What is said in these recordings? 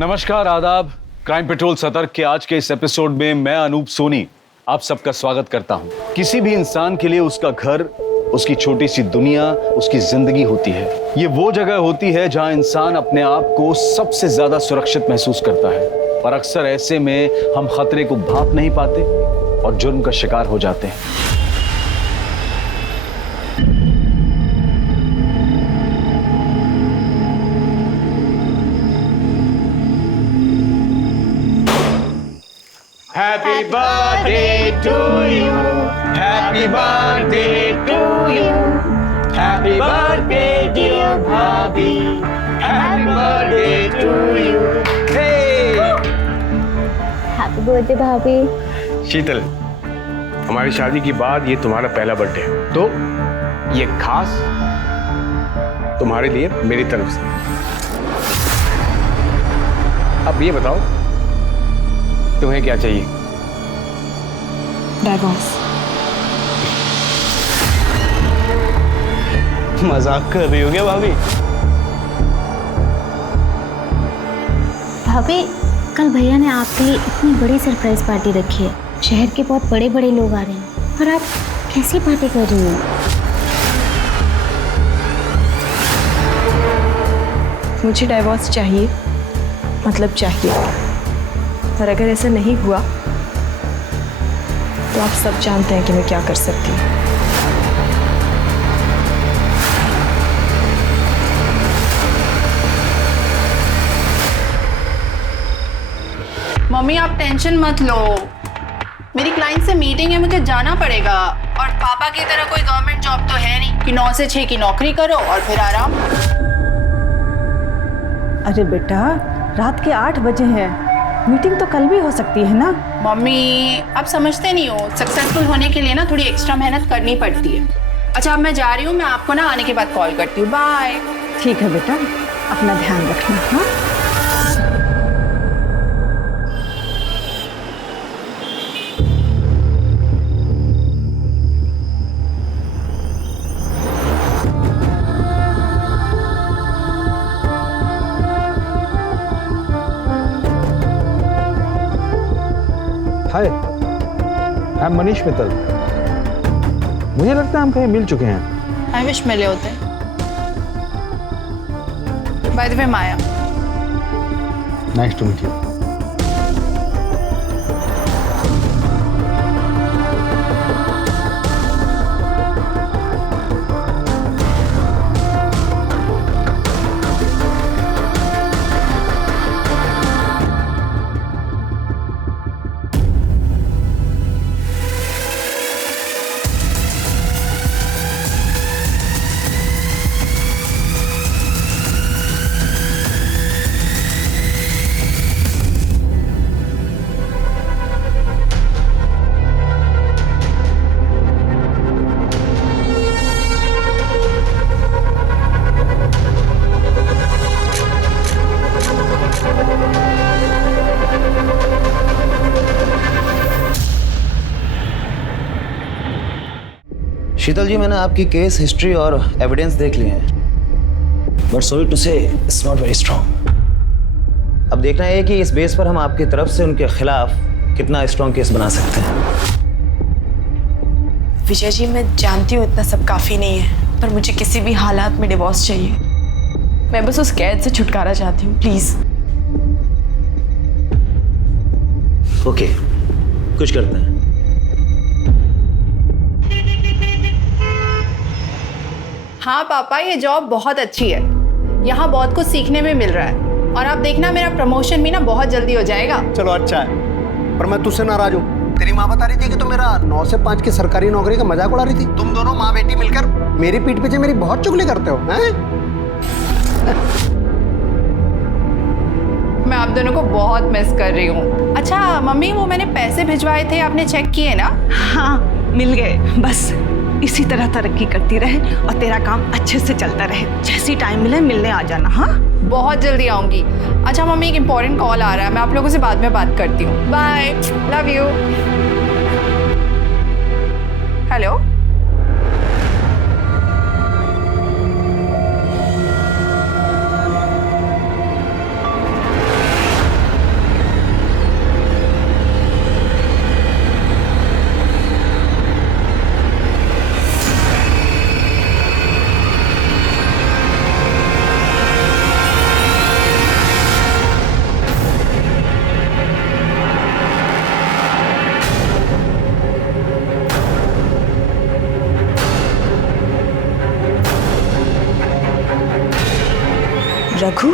नमस्कार, आदाब। Crime petrol सतर्क के आज के इस एपिसोड में मैं अनूप सोनी आप सबका स्वागत करता हूं। किसी भी इंसान के लिए उसका घर, उसकी छोटी सी दुनिया, उसकी जिंदगी होती है। ये वो जगह होती है जहां इंसान अपने आप को सबसे ज्यादा सुरक्षित महसूस करता है, और अक्सर ऐसे में हम खतरे को भांप नहीं पाते और जुर्म का शिकार हो जाते हैं। Happy birthday to you. Happy birthday to you. Happy birthday dear Bhabhi. Happy birthday to you. Hey! Happy birthday भाभी। शीतल, हमारी शादी के बाद ये तुम्हारा पहला बर्थडे है, तो ये खास तुम्हारे लिए मेरी तरफ से। अब ये बताओ तुम्हें क्या चाहिए? डाइवोर्स। मजाक कर रही हो क्या भाभी? भाभी, कल भैया ने आपके लिए इतनी बड़ी सरप्राइज पार्टी रखी है। शहर के बहुत बड़े बड़े लोग आ रहे हैं और आप कैसी पार्टी कर रही हो? मुझे डाइवोर्स चाहिए, मतलब चाहिए। और अगर ऐसा नहीं हुआ तो आप सब जानते हैं कि मैं क्या कर सकती हूँ। मम्मी आप टेंशन मत लो, मेरी क्लाइंट से मीटिंग है, मुझे जाना पड़ेगा। और पापा की तरह कोई गवर्नमेंट जॉब तो है नहीं कि 9 से 6 की नौकरी करो और फिर आराम। अरे बेटा, रात के 8 बजे हैं, मीटिंग तो कल भी हो सकती है ना। मम्मी आप समझते नहीं हो, सक्सेसफुल होने के लिए ना थोड़ी एक्स्ट्रा मेहनत करनी पड़ती है। अच्छा अब मैं जा रही हूँ, मैं आपको ना आने के बाद कॉल करती हूँ। बाय। ठीक है बेटा, अपना ध्यान रखना। हाँ, हाय, आई एम मनीष मित्तल। मुझे लगता है हम कहीं मिल चुके हैं। आई विश मिले होते। By the way Maya. Nice to meet you. Sheetal ji, मैंने आपकी केस हिस्ट्री और एविडेंस देख लिए हैं, but sorry to say it's not very strong. अब देखना है कि इस बेस पर हम आपकी तरफ से उनके खिलाफ कितना स्ट्रॉन्ग केस बना सकते हैं। विजय जी, मैं जानती हूँ इतना सब काफ़ी नहीं है, पर मुझे किसी भी हालात में डिवोर्स चाहिए। मैं बस उस कैद से छुटकारा चाहती हूँ, प्लीज़। ओके, कुछ करते हैं। हाँ पापा, ये जॉब बहुत अच्छी है, यहाँ बहुत कुछ सीखने में मिल रहा है। और आप देखना मेरा प्रमोशन भी ना बहुत जल्दी हो जाएगा। चलो अच्छा है, पर मैं तुझसे नाराज हूँ। तेरी माँ बता रही थी कि तू मेरा 9 से 5 की सरकारी नौकरी का मजाक उड़ा रही थी। तुम दोनों माँ बेटी मिलकर मेरी पीठ पीछे मेरी बहुत चुगली करते हो, हैं? मैं आप दोनों को बहुत मिस कर रही हूँ। अच्छा मम्मी, वो मैंने पैसे भिजवाए थे, आपने चेक किए ना? हाँ, मिल गए। बस इसी तरह तरक्की करती रहे और तेरा काम अच्छे से चलता रहे। जैसी टाइम मिले मिलने आ जाना। हाँ, बहुत जल्दी आऊंगी। अच्छा मम्मी, एक इम्पोर्टेंट कॉल आ रहा है, मैं आप लोगों से बाद में बात करती हूँ। Bye, love you. Hello, Raghu,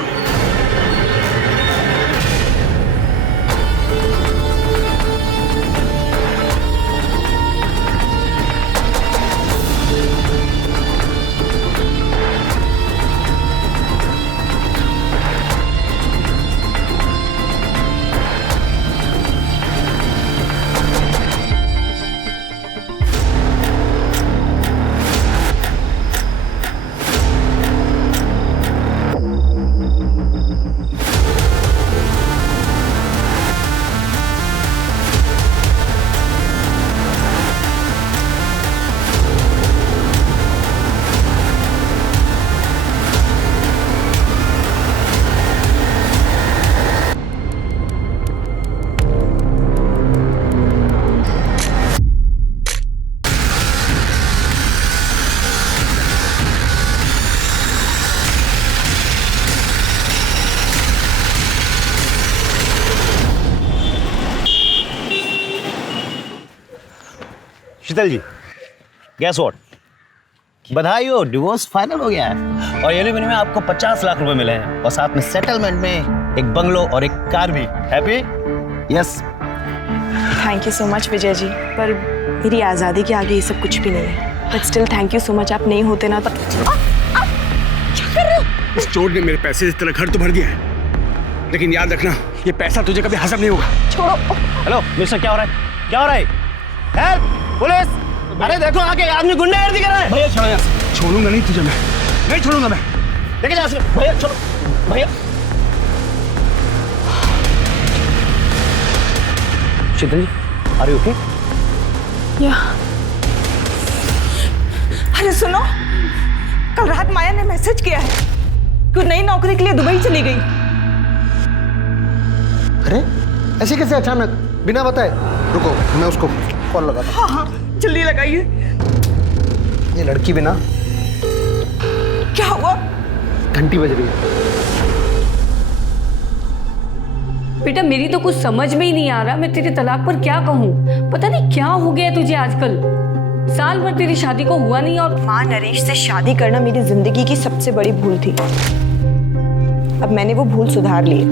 Sheetal ji, guess what, बधाई हो, डिवोर्स फाइनल हो गया है और एलिमनी में आपको 50 लाख रुपए मिले हैं और साथ में सेटलमेंट में एक बंगलो और एक कार भी। Happy? Yes. Thank you so much Vijay ji, पर मेरी आज़ादी के आगे ये सब कुछ भी नहीं है। But still thank you so much, आप नहीं होते ना तो। क्या कर रहे हो? इस चोर ने मेरे पैसे से तेरा घर तो भर दिया है, लेकिन याद रखना ये पैसा तुझे कभी हजम नहीं होगा। छोड़ो। हेलो मिस्टर, क्या हो रहा है? क्या हो रहा है? हेल्प! पुलिस! अरे देखो आगे आदमी गुंडागर्दी कर रहा है। भैया छोड़ो यार। छोड़ूंगा नहीं तुझे, मैं नहीं छोड़ूंगा मैं। लेके जा भैया, छोड़ो भैया। शीतल जी, आर यू ओके? या अरे सुनो, कल रात माया ने मैसेज किया है कि वो नई नौकरी के लिए दुबई चली गई। अरे ऐसे कैसे अचानक, बिना बताए? रुको, मैं उसको कॉल लगाता हूं। हाँ हाँ, जल्दी लगाइए। ये लड़की बिना। क्या हुआ? घंटी बज रही है। बेटा मेरी तो कुछ समझ में ही नहीं आ रहा, मैं तेरे तलाक पर क्या कहूँ। पता नहीं क्या हो गया तुझे आजकल, साल भर तेरी शादी को हुआ नहीं। और माँ, नरेश से शादी करना मेरी जिंदगी की सबसे बड़ी भूल थी। अब मैंने वो भूल सुधार ली है।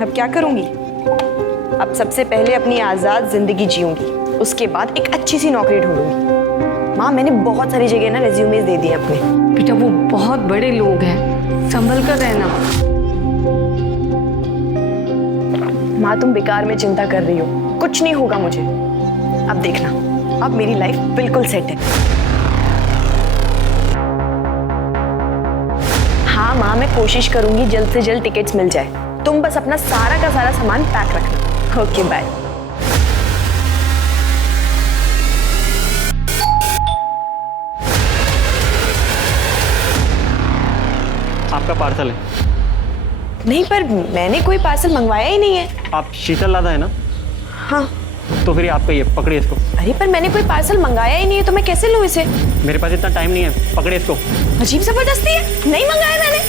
अब क्या करूंगी? अब सबसे पहले अपनी आजाद जिंदगी जीऊंगी, उसके बाद एक अच्छी सी नौकरी ढूंढूंगी। माँ, मैंने बहुत सारी जगह ना रेज्यूमेज दे दिए अपने। बेटा वो बहुत बड़े लोग हैं, संभल कर रहना। माँ, तुम बेकार में चिंता कर रही हो, कुछ नहीं होगा मुझे। अब देखना, अब मेरी लाइफ बिल्कुल सेट है। हाँ माँ, मैं कोशिश करूंगी जल्द से जल्द टिकट्स मिल जाए। तुम बस अपना सारा का सारा सामान पैक रखना। Okay bye. आपका पार्सल है। नहीं, पर मैंने कोई पार्सल मंगवाया ही नहीं है। आप शीतल लादा है ना? हाँ। तो फिर आपका ये, पकड़िए इसको। अरे पर मैंने कोई पार्सल मंगाया ही नहीं है, तो मैं कैसे लूँ इसे? मेरे पास इतना टाइम नहीं है, पकड़िए इसको। अजीब जबरदस्ती है, नहीं मंगाया मैंने।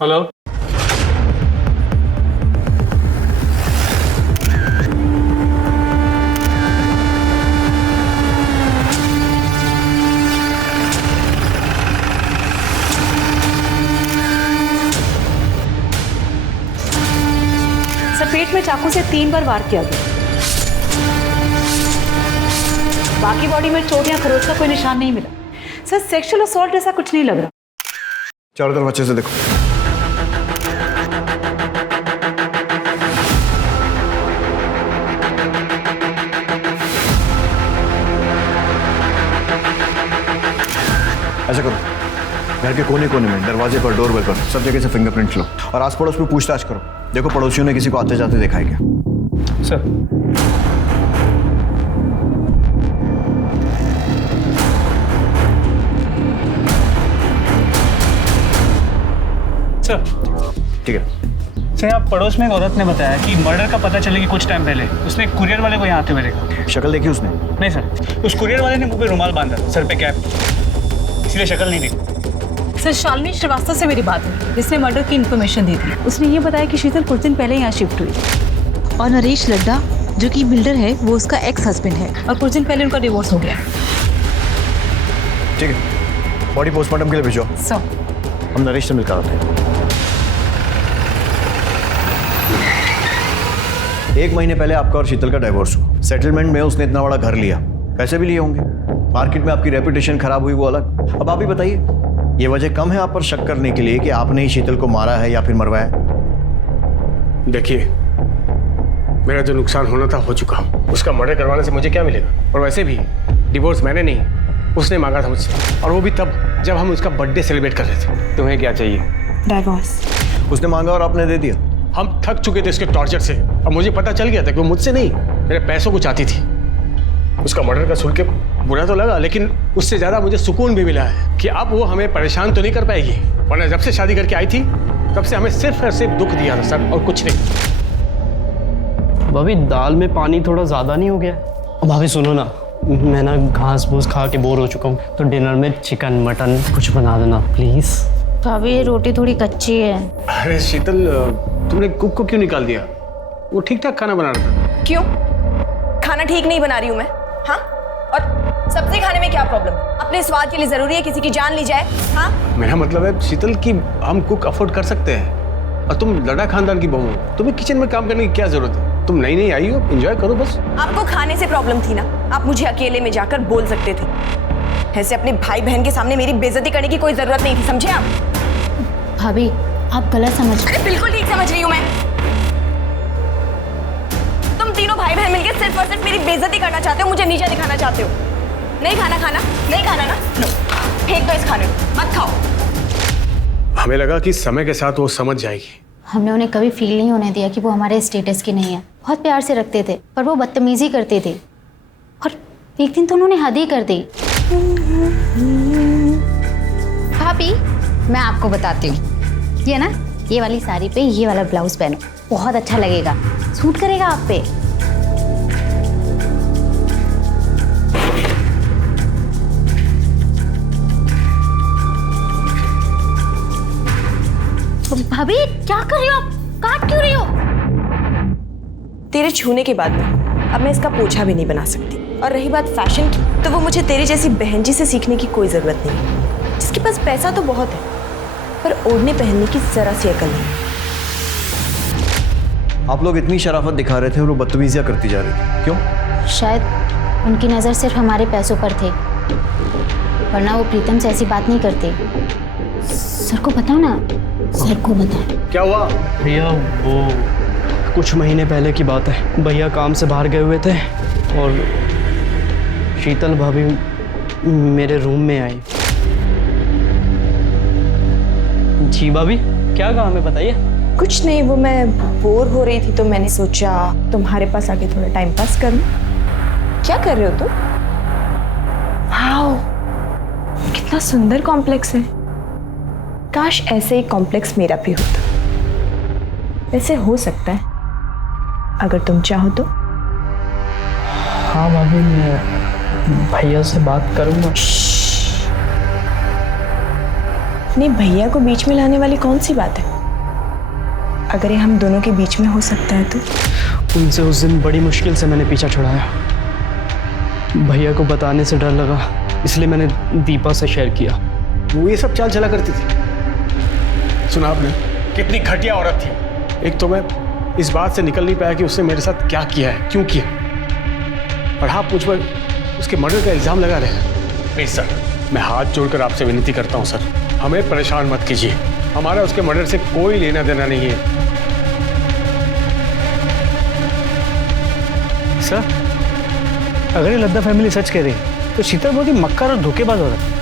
हेलो। सर पेट में चाकू से 3 बार वार किया गया। बाकी बॉडी में चोट या खरोच का कोई निशान नहीं मिला। सर सेक्सुअल असॉल्ट ऐसा कुछ नहीं लग रहा। चारों तरफ अच्छे से देखो। ऐसा करो, घर के कोने कोने में, दरवाजे पर, डोर पर, सब जगह से फिंगरप्रिंट लो और आस पड़ोस में पूछताछ करो। देखो पड़ोसियों ने किसी को आते जाते देखा है क्या? सर सर ठीक है। सर आप पड़ोस में एक औरत ने बताया कि मर्डर का पता चले कि कुछ टाइम पहले उसने एक कुरियर वाले को यहाँ आते हुए देखा। शक्ल देखी उसने? नहीं सर, उस कुरियर वाले ने मुंह पे रुमाल बांधा, सर पे कैप, इसलिए शक्ल नहीं देखी। सर शालिनी श्रीवास्तव से मेरी बात हुई, जिसने मर्डर की इन्फॉर्मेशन दी थी। उसने ये बताया कि शीतल कुछ दिन पहले यहाँ शिफ्ट हुई और नरेश लड्डा जो कि बिल्डर है वो उसका एक्स हस्बैंड है और कुछ दिन पहले उनका डिवोर्स हो गया। ठीक है, बॉडी पोस्टमार्टम के लिए भेजो। सर हम नरेश से मिलकर आते हैं। 1 महीने पहले आपका और शीतल का डाइवोर्स हुआ। सेटलमेंट में उसने इतना बड़ा घर लिया, पैसे भी लिए होंगे, मार्केट में आपकी रेपुटेशन खराब हुई वो अलग। अब आप ही बताइए, ये वजह कम है आप पर शक करने के लिए कि आपने ही शीतल को मारा है या फिर मरवाया? देखिए, मेरा जो नुकसान होना था हो चुका। उसका मर्डर करवाने से मुझे क्या मिलेगा? और वैसे भी डिवोर्स मैंने नहीं, उसने मांगा था मुझसे, और वो भी तब जब हम उसका बर्थडे सेलिब्रेट कर रहे थे। तुम्हें क्या चाहिए? डाइवोर्स। उसने मांगा और आपने दे दिया? हम थक चुके थे उसके टॉर्चर से, और मुझे पता चल गया था कि वो मुझसे नहीं, मेरे पैसों को चाहती थी। उसका मर्डर का सुन के बुरा तो लगा, लेकिन उससे ज्यादा मुझे सुकून भी मिला है कि अब वो हमें परेशान तो नहीं कर पाएगी। वरना जब से शादी करके आई थी तब से हमें सिर्फ और सिर्फ दुख दिया था सर, और कुछ नहीं। भाभी दाल में पानी थोड़ा ज़्यादा नहीं हो गया? भाभी सुनो ना, मैं ना घास फूस खा के बोर हो चुका हूँ, तो डिनर में चिकन मटन कुछ बना देना प्लीज़। भाभी ये रोटी थोड़ी कच्ची है। अरे शीतल, तुमने कुक को क्यों निकाल दिया? वो ठीक ठाक खाना बना रहा था। क्यों? खाना ठीक नहीं बना रही हूँ मैं? हाँ? और सब्जी खाने में क्या प्रॉब्लम? अपने स्वाद के लिए जरूरी है किसी की जान ली जाए? हाँ? मेरा मतलब है शीतल कि हम कुक अफोर्ड कर सकते हैं, और तुम लड़ा खानदान की बहू हो, तुम्हें किचन में काम करने की क्या जरूरत है? तुम नई नई आई हो, एंजॉय करो बस। आपको खाने से प्रॉब्लम थी ना, आप मुझे अकेले में जाकर बोल सकते थे। ऐसे अपने भाई बहन के सामने मेरी बेइज्जती करने की कोई जरूरत नहीं थी, समझे आप? भाभी आप गलत समझ रहे। अरे बिल्कुल ठीक समझ रही हूँ मैं। तुम तीनों भाई बहन मिलकर सिर्फ और सिर्फ मेरी बेइज्जती करना चाहते हो, मुझे नीचा दिखाना चाहते हो। नहीं खाना नहीं खाना ना, लो फेंक दो इस खाने को, मत खाओ। हमें लगा कि समय के साथ वो समझ जाएगी। हमने उन्हें कभी फील नहीं होने दिया कि वो हमारे स्टेटस की नहीं है। बहुत प्यार से रखते थे, पर वो बदतमीजी करते थे, और एक दिन तो उन्होंने हद ही कर दी। भाभी मैं आपको बताती हूँ, ये ना ये वाली साड़ी पे ये वाला ब्लाउज पहनो, बहुत अच्छा लगेगा, सूट करेगा आप पे। भाभी क्या कर रही हो आप? काट क्यों रही हो? तेरे छूने के बाद में अब मैं इसका पोछा भी नहीं बना सकती। और रही बात फैशन की, तो वो मुझे तेरी जैसी बहन जी से सीखने की कोई जरूरत नहीं है, जिसके पास पैसा तो बहुत है पर ओढ़ने पहनने की जरा सी अकल नहीं। आप लोग इतनी शराफत दिखा रहे थे और वो बदतमीजियां करती जा रही थी, क्यों? शायद उनकी नज़र सिर्फ हमारे पैसों पर थे, वरना वो प्रीतम से ऐसी बात नहीं करते। सर को बताओ ना, सर को बताओ। क्या हुआ? भैया वो कुछ महीने पहले की बात है, भैया काम से बाहर गए हुए थे और शीतल भाभी मेरे रूम में आई। जी भाभी क्या काम है बताइए। कुछ नहीं, वो मैं बोर हो रही थी तो मैंने सोचा तुम्हारे पास आके थोड़ा टाइम पास कर लूं। क्या कर रहे हो तुम? वाओ, कितना सुंदर कॉम्प्लेक्स है। काश ऐसे ही कॉम्प्लेक्स मेरा भी होता। ऐसे हो सकता है अगर तुम चाहो तो। हाँ भाभी मैं भैया से बात करूँगा। नहीं, भैया को बीच में लाने वाली कौन सी बात है? अगर ये हम दोनों के बीच में हो सकता है तो। उनसे उस दिन बड़ी मुश्किल से मैंने पीछा छुड़ाया। भैया को बताने से डर लगा, इसलिए मैंने दीपा से शेयर किया। वो ये सब चाल चला करती थी। सुना आपने कितनी घटिया औरत थी। एक तो मैं इस बात से निकल नहीं पाया कि उसने मेरे साथ क्या किया है, क्यों किया, और आप मुझ पर उसके मर्डर का इल्जाम लगा रहे हैं। प्लीज सर, मैं हाथ जोड़कर आपसे विनती करता हूँ सर, हमें परेशान मत कीजिए। हमारा उसके मर्डर से कोई लेना देना नहीं है। सर अगर ये लद्दा फैमिली सच कह रही तो शीतल बहुत ही मक्कार और धोखेबाज हो रहा है।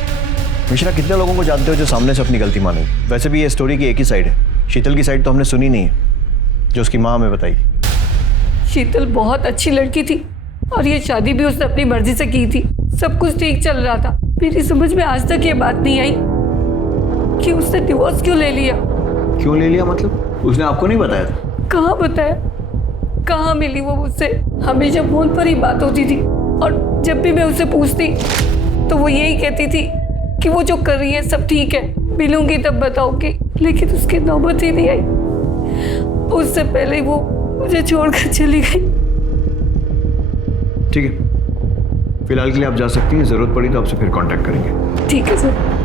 मिश्रा, कितने लोगों को जानते हो जो सामने से अपनी गलती माने? वैसे भी ये स्टोरी की एक ही साइड है, शीतल की साइड तो हमने सुनी नहीं है जो उसकी माँ हमें बताई। शीतल बहुत अच्छी लड़की थी और ये शादी भी उसने अपनी मर्जी से की थी। सब कुछ ठीक चल रहा था। मेरी समझ में आज तक ये बात नहीं आई कि उसने डिवोर्स क्यों ले लिया, क्यों ले लिया मतलब? उसने आपको नहीं बताया था? कहाँ बताया, कहाँ मिली वो मुझसे। हमेशा फोन पर ही बात होती थी और जब भी मैं उससे पूछती तो वो यही कहती थी कि वो जो कर रही है सब ठीक है, मिलूंगी तब बताऊंगी, लेकिन उसकी नौबत ही नहीं आई। उससे पहले वो मुझे छोड़कर चली गई। ठीक है, फिलहाल के लिए आप जा सकती हैं, जरूरत पड़ी तो आपसे फिर कांटेक्ट करेंगे। ठीक है सर।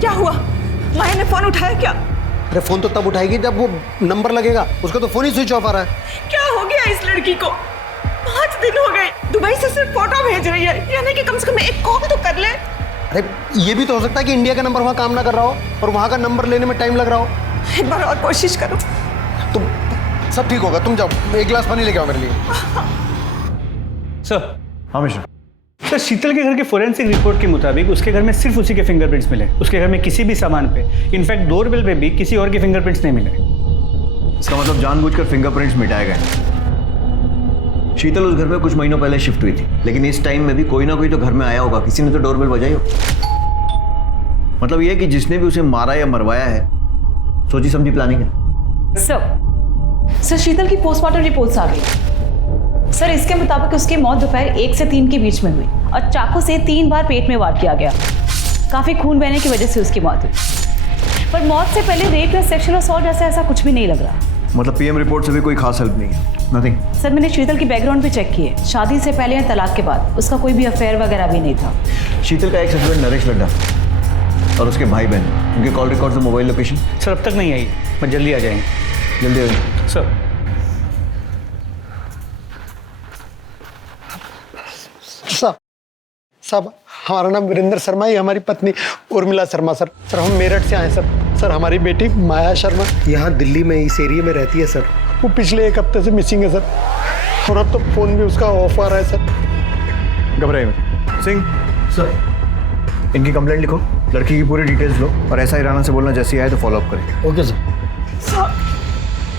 क्या हुआ? माया ने फोन उठाया क्या? अरे फोन तो तब उठाएगी जब वो नंबर लगेगा, उसका तो फोन ही स्विच ऑफ आ रहा है। क्या हो गया इस लड़की को? 5 दिन हो गए, दुबई से सिर्फ फोटो भेज रही है, यानी कि कम से कम एक कॉल तो कर ले। अरे ये भी तो हो सकता है कि इंडिया का नंबर वहाँ काम ना कर रहा हो और वहाँ का नंबर लेने में टाइम लग रहा हो। एक बार और कोशिश करो। तुम सब ठीक होगा, तुम जाओ, एक गिलास पानी लेके आओ मेरे लिए। सर। हाँ मिश्रा। सर, शीतल के घर के फोरेंसिक रिपोर्ट के मुताबिक उसके घर में सिर्फ उसी के फिंगरप्रिंट्स मिले। उसके घर में किसी भी सामान पे, इनफैक्ट डोरबेल पे भी किसी और के फिंगरप्रिंट्स नहीं मिले। इसका मतलब जानबूझकर फिंगरप्रिंट्स मिटाए गए। शीतल उस घर में कुछ महीनों पहले शिफ्ट हुई थी, लेकिन इस टाइम में भी कोई ना कोई तो घर में आया होगा, किसी ने तो डोरबेल बजाई हो। मतलब यह कि जिसने भी उसे मारा या मरवाया है, सोची समझी प्लानिंग है। सर शीतल की पोस्टमार्टम रिपोर्ट्स आ गई। सर, इसके मुताबिक उसकी मौत दोपहर 1 से 3 के बीच में हुई और चाकू से 3 बार पेट में वार किया गया। काफी खून बहने की वजह से उसकी मौत हुई, पर मौत से पहले रेप या सेक्सुअल असॉल्ट जैसा ऐसा कुछ भी नहीं लग रहा। मतलब पीएम रिपोर्ट से भी कोई खास हेल्प नहीं है? नथिंग। सर, मैंने शीतल की बैकग्राउंड भी चेक की है। शादी से पहले या तलाक के बाद उसका कोई भी अफेयर वगैरह भी नहीं था। शीतल का एक्स हस्बैंड नरेश लड्डा और उसके भाई बहन, उनके कॉल रिकॉर्ड्स और मोबाइल लोकेशन? सर, अब तक नहीं आई, मैं जल्दी आ जाएंगे। जल्दी आ जाएंगे सर। साहब हमारा नाम वीरेंद्र शर्मा है, हमारी पत्नी उर्मिला शर्मा सर। सर हम मेरठ से आए सर। सर हमारी बेटी माया शर्मा यहाँ दिल्ली में इस एरिया में रहती है सर। वो पिछले 1 हफ्ते से मिसिंग है सर, और अब तो फोन भी उसका ऑफ आ रहा है सर। घबराइए मत। सिंह सर, इनकी कंप्लेंट लिखो, लड़की की पूरी डिटेल्स लो और ऐसा ही राणा से बोलना जैसी आए तो फॉलो अप करेंगे। Okay sir.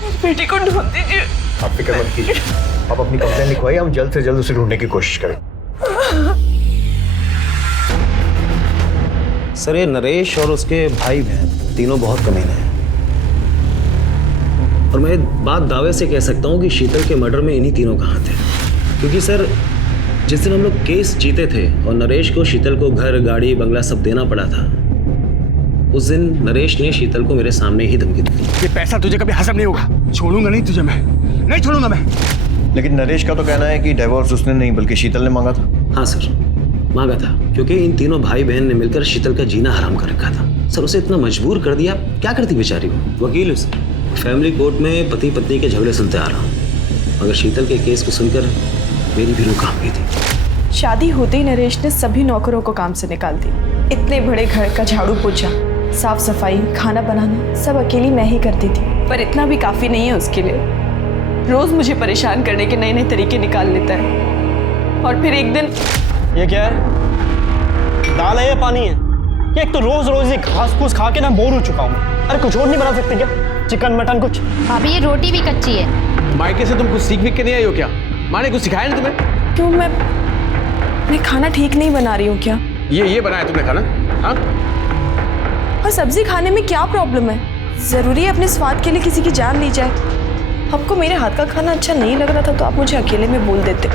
मेरी बेटी को ढूंढ दीजिए। आप फिक्र मत कीजिए, आप अपनी कंप्लेंट लिखवाइए, हम जल्द से जल्द उसे ढूंढने की कोशिश करें। सर, ये नरेश और उसके भाई बहन तीनों बहुत कमीने हैं, और मैं बात दावे से कह सकता हूँ कि शीतल के मर्डर में इन्हीं तीनों का हाथ है। क्योंकि सर, जिस दिन हम लोग केस जीते थे और नरेश को शीतल को घर, गाड़ी, बंगला सब देना पड़ा था, उस दिन नरेश ने शीतल को मेरे सामने ही धमकी दी। ये पैसा तुझे कभी हजम नहीं होगा, छोड़ूंगा नहीं तुझे, मैं नहीं छोड़ूंगा मैं। लेकिन नरेश का तो कहना है कि डिवोर्स उसने नहीं बल्कि शीतल ने मांगा था। हाँ सर, मांगा था, क्योंकि इन तीनों भाई बहन ने मिलकर शीतल का जीना हराम कर रखा था। सर, उसे इतना मजबूर कर दिया, क्या करती बेचारी वो। वकील हूँ सर, फैमिली कोर्ट में पति पत्नी के झगड़े सुनते आ रहा हूँ, मगर शीतल के केस को सुनकर मेरी भी रूह कांप गई थी। शादी होते ही नरेश ने सभी नौकरों को काम से निकाल दिया। इतने बड़े घर का झाड़ू पोछा, साफ सफाई, खाना बनाना सब अकेली मैं ही करती थी, पर इतना भी काफी नहीं है उसके लिए। रोज मुझे परेशान करने के नए नए तरीके निकाल लेता है। और फिर एक दिन, ये क्या है? दाल है या पानी है? ये एक तो रोज रोज ये घास फूस खा के ना बोर हो चुका हूँ। अरे कुछ और नहीं बना सकते क्या? चिकन मटन कुछ? भाभी ये रोटी भी कच्ची है। मायके से तुम कुछ सीख के नहीं आई हो क्या? माँ ने कुछ सिखाया नहीं तुम्हें? क्यों मैं खाना ठीक नहीं बना रही हूँ क्या? ये बनाया तुमने खाना? हाँ? और सब्जी खाने में क्या प्रॉब्लम है? जरूरी है अपने स्वाद के लिए किसी की जान ली जाए? आपको मेरे हाथ का खाना अच्छा नहीं लग रहा था तो आप मुझे अकेले में बोल देते।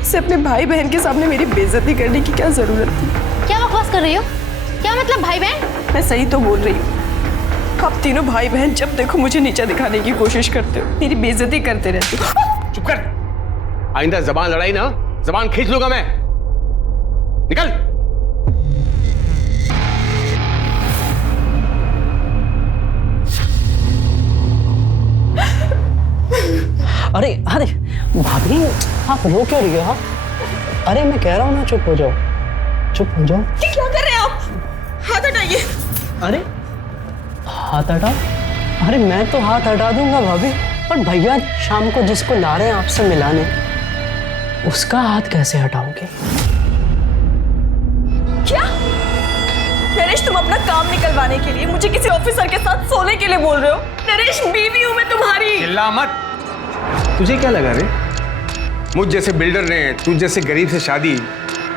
इसे अपने भाई बहन के सामने मेरी बेइज्जती करने की क्या जरूरत थी? क्या बकवास कर रही हो? क्या मतलब भाई बहन? मैं सही तो बोल रही हूँ। आप तीनों भाई बहन जब देखो मुझे नीचा दिखाने की कोशिश करते हो, मेरी बेइज्जती करते रहते हो। चुप कर, आइंदा जबान लड़ाई ना, जबान खींच लूंगा मैं। निकल। अरे अरे भाभी, आप रो क्यों रही हो? अरे मैं कह रहा हूँ ना, चुप हो जाओ, चुप हो जाओ। ये क्या कर रहे हैं आप? हाथ हटाइए। अरे हाथ हटा? अरे मैं तो हाथ हटा दूंगा भाभी, पर भैया शाम को जिसको ला रहे हैं आपसे मिलाने, उसका हाथ कैसे हटाओगे? क्या नरेश, तुम अपना काम निकलवाने के लिए मुझे किसी ऑफिसर के साथ सोने के लिए बोल रहे हो? नरेश, बीवी हूं मैं तुम्हारी। चिल्ला मत, तुझे क्या लगा रे? मुझ जैसे बिल्डर ने तुझ जैसे गरीब से शादी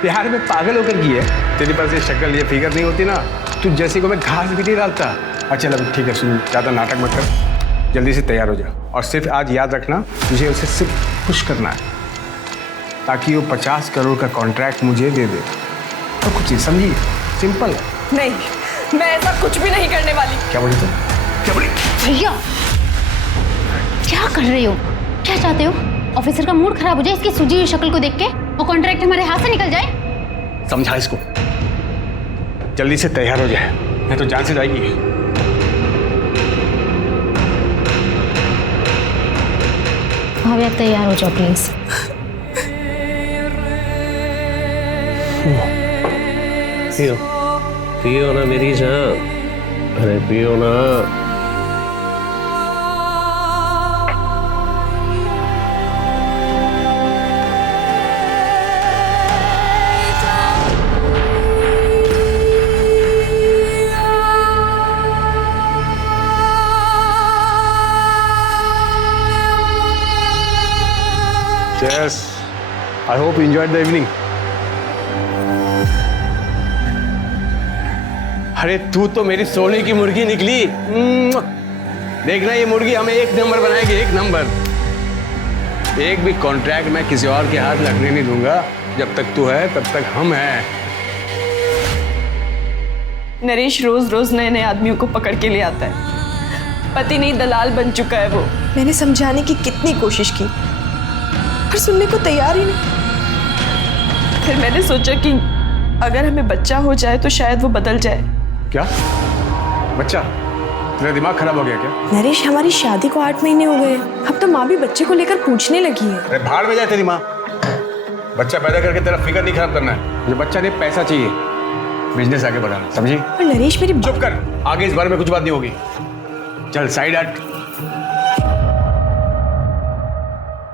बिहार में पागल होकर की है। तेरे पास ये शक्ल ये फिगर नहीं होती ना, तुझ जैसे को मैं घास भी नहीं डालता। अच्छा चल ठीक है, सुन ज़्यादा नाटक मत कर, जल्दी से तैयार हो जा। और सिर्फ आज याद रखना, तुझे उसे सिर्फ खुश करना है ताकि वो 50 करोड़ का कॉन्ट्रैक्ट मुझे दे दे। तो कुछ नहीं, समझी? सिंपल। नहीं, मैं ऐसा कुछ भी नहीं करने वाली। क्या बोली तुम? क्या बोली? भैया क्या कर रहे हो? क्या चाहते हो? ऑफिसर का मूड खराब हो जाए इसकी सूजी हुई शक्ल को देख के और कॉन्ट्रैक्ट हमारे हाथ से निकल जाए? समझा इसको, जल्दी से तैयार हो जाए, नहीं तो जान से जाएगी। भाभी आप तैयार हो जाओ प्लीज। पियो पियो ना मेरी जान, अरे पियो ना। Yes, I hope you enjoyed the evening. अरे तू तो मेरी सोने की मुर्गी निकली। देखना ये मुर्गी हमें एक नंबर बनाएगी, एक नंबर। एक भी कॉन्ट्रैक्ट मैं किसी और के हाथ लगने नहीं दूंगा। जब तक तू है तब तक हम हैं। नरेश रोज रोज नए नए आदमियों को पकड़ के ले आता है। पति नहीं दलाल बन चुका है वो। मैंने समझाने की कितनी कोशिश की पर सुनने को तैयार ही नहीं। फिर मैंने सोचा कि अगर हमें बच्चा हो जाए तो शायद वो बदल जाए। क्या बच्चा? तेरा दिमाग खराब हो गया क्या? नरेश हमारी शादी को 8 महीने हो गए, अब तो माँ भी बच्चे को लेकर पूछने लगी है। अरे भाड़ में जाए तेरी माँ। बच्चा पैदा करके तेरा फिगर नहीं खराब करना है। मुझे बच्चा नहीं, पैसा चाहिए, बिजनेस आगे बढ़ाना, समझी? पर नरेश मेरी चुप कर, आगे इस बारे में कुछ बात नहीं होगी। चल साइड हट।